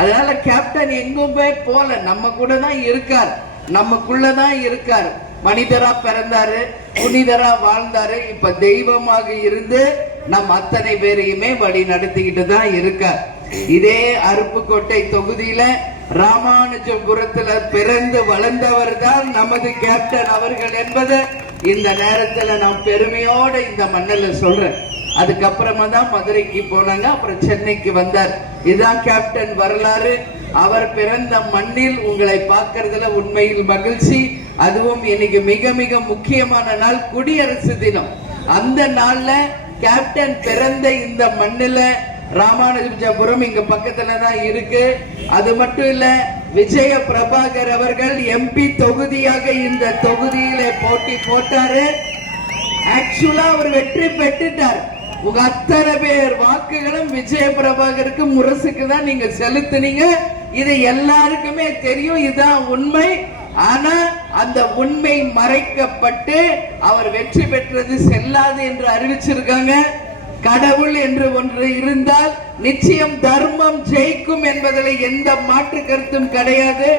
அதனால கேப்டன் எங்குமே போல, நம்ம கூட தான் இருக்கார், நமக்குள்ளதான் இருக்கார். மனிதரா பிறந்தாரு, புனிதரா வாழ்ந்தாரு, இப்ப தெய்வமாக இருந்து நம் அத்தனை பேரையுமே வழி நடத்திக்கிட்டு தான் இருக்கார். இதே அருப்புக்கோட்டை தொகுதியில ராமானுஜபுரத்துல பிறந்து வளர்ந்தவர் தான் நமது கேப்டன் அவர்கள் என்பதை இந்த நேரத்துல நான் பெருமையோட இந்த மண்ணில் சொல்றேன். அதுக்கப்புறமா தான் மதுரைக்கு போனாங்க, அப்புறம் சென்னைக்கு வந்தார். இதுதான் கேப்டன் வரலாறு. அவர் பிறந்த மண்ணில் உங்களை பார்க்கறதுல உண்மையில் மகிழ்ச்சி. அதுவும் இன்னைக்கு மிக மிக முக்கியமான நாள், குடியரசு தினம். அந்த நாள்ல கேப்டன் பிறந்த இந்த மண்ணில ராமானுஜபுரம் இங்க பக்கத்துல தான் இருக்கு. அது மட்டும் இல்ல, விஜய பிரபாகர் அவர்கள் எம்பி தொகுதியாக இந்த தொகுதியில போட்டி போட்டாரு. ஆக்சுவலா அவர் வெற்றி பெற்றுட்டார். உங்க அத்தனை பேர் வாக்குகளும் விஜய பிரபாகருக்கு முரசுக்கு தான் நீங்க செலுத்தினீங்க. இது எல்லாருக்குமே தெரியும், இதுதான் உண்மை. ஆனா அந்த உண்மை மறைக்கப்பட்டு அவர் வெற்றி பெற்றது செல்லாது என்று அறிவிச்சிருக்காங்க. கடவுள் என்று ஒன்று இருந்தால் நிச்சயம் தர்மம் ஜெயிக்கும் என்பதில் எந்த மாற்று கருத்தும் கிடையாது.